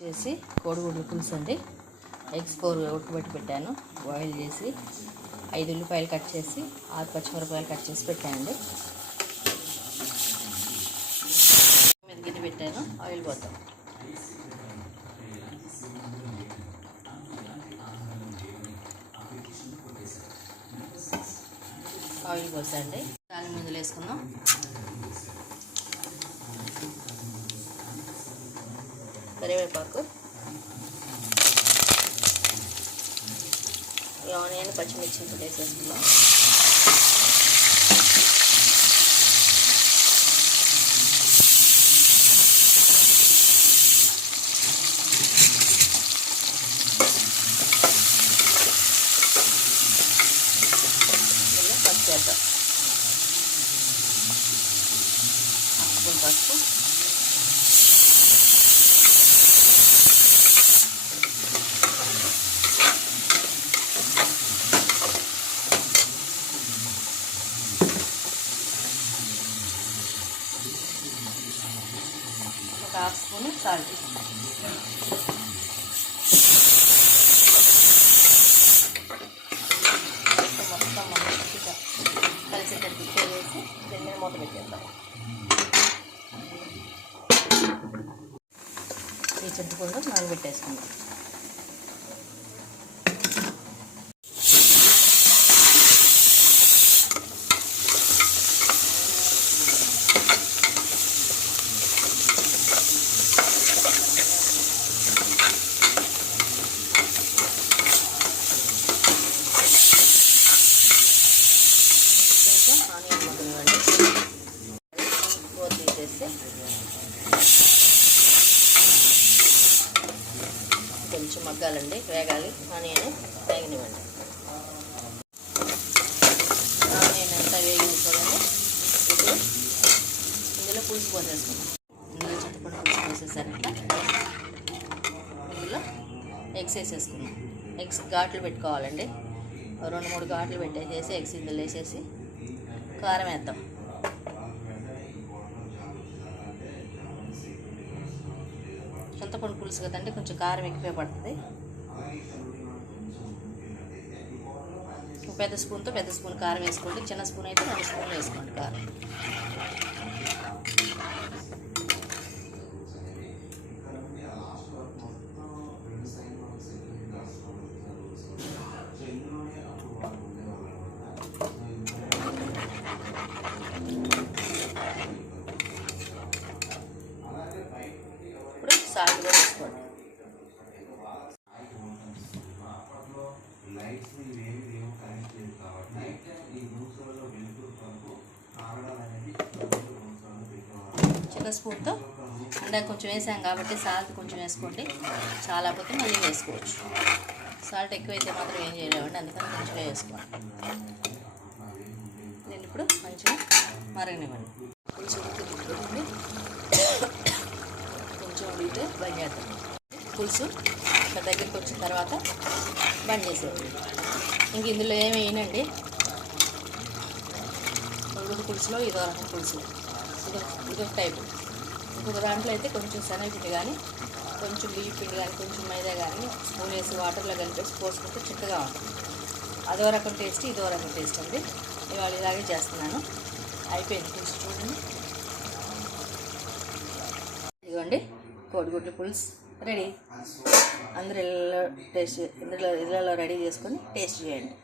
చేసి కోడిగుడ్లు పులుసు అండి. ఎగ్స్ 4 ఉడకబెట్టి పెట్టాను. బాయిల్ చేసి 5 ఉల్లిపాయలు కట్ చేసి 6 పచ్చిమిరపకాయలు కట్ చేసి పెట్టానండి. మీద గిన్నె పెట్టాను. ఆయిల్ పోతాం. ఆయిల్ పోసండి. దాని ముందులు వేసుకుందాం. కరివేపాకు, ఆనియన్, పచ్చిమిర్చి కూడా వేసేసుకుందాం. పసుపు వేద్దాం. స్పూన్ పసుపు, ఒక హాఫ్ స్పూన్ సాల్ట్, మొత్తం మంచిగా కలిసేటట్టు వేసి దీని మీద మూత పెట్టేద్దాం. ఈ చింతపండు నానబెట్టేసుకుందాం. ఆనియన్ మగ్గనివ్వండి. మూత తీసేసి కొంచెం మగ్గాలండి, వేగాలి. ఆనియన్ వేగనివ్వండి. ఆనియన్ అంతా వేగింది చూడండి. ఇప్పుడు ఇందులో పులుసు పోసేసుకుందాం. ఇందులో చింతపండు పులుసు పోసేసారంట. ఇందులో ఎగ్స్ వేసేసుకుందాం. ఎగ్స్ ఘాట్లు పెట్టుకోవాలండి. 2-3 ఘాట్లు పెట్టేసేసి ఎగ్స్ ఇందులో వేసేసి కారం వేద్దాం. చింతపండు పులుసు కదండి, కొంచెం కారం ఎక్కువే పడుతుంది. పెద్ద స్పూన్ కారం వేసుకోండి. చిన్న స్పూన్ అయితే 2 స్పూన్లు వేసుకోండి కారం. సాల్ట్ కూడా వేసుకోండి. చిన్న స్పూన్తో అంటే కొంచెం వేసాం కాబట్టి సాల్ట్ కొంచెం వేసుకోండి. చాలా పోతే మళ్ళీ వేసుకోవచ్చు. సాల్ట్ ఎక్కువైతే మాత్రం ఏం చేయలేమండి, అందుకని కొంచెం వేసుకోండి. నేను ఇప్పుడు మంచిగా మరగనివ్వండి. కొంచెం ఉడికితే బంద్ చేద్దాం. పులుసు ఇక్కడ దగ్గరికి వచ్చిన తర్వాత బంద్ చేసేది. ఇంక ఇందులో ఏమి వేయనండి. ఉడుకు పులుసులో ఇదో రకం పులుసు, ఇదొక టైపు. ఇంకొక దాంట్లో అయితే కొంచెం శనగపిండి కానీ, కొంచెం బియ్య పిండి కానీ, కొంచెం మైదా కానీ స్పూన్ వేసి వాటర్లో కలిపేసి పోసుకుంటే చిక్కగా ఉంటుంది. అదో రకం టేస్ట్, ఇదో రకం టేస్ట్ అండి. ఇవాళ ఇలాగే చేస్తున్నాను. అయిపోయింది పులుసు చూడండి. ఇదిగోండి కోడిగుడ్ల పులుసు రెడీ. అందరూ ఇళ్ళలో రెడీ చేసుకొని టేస్ట్ చేయండి.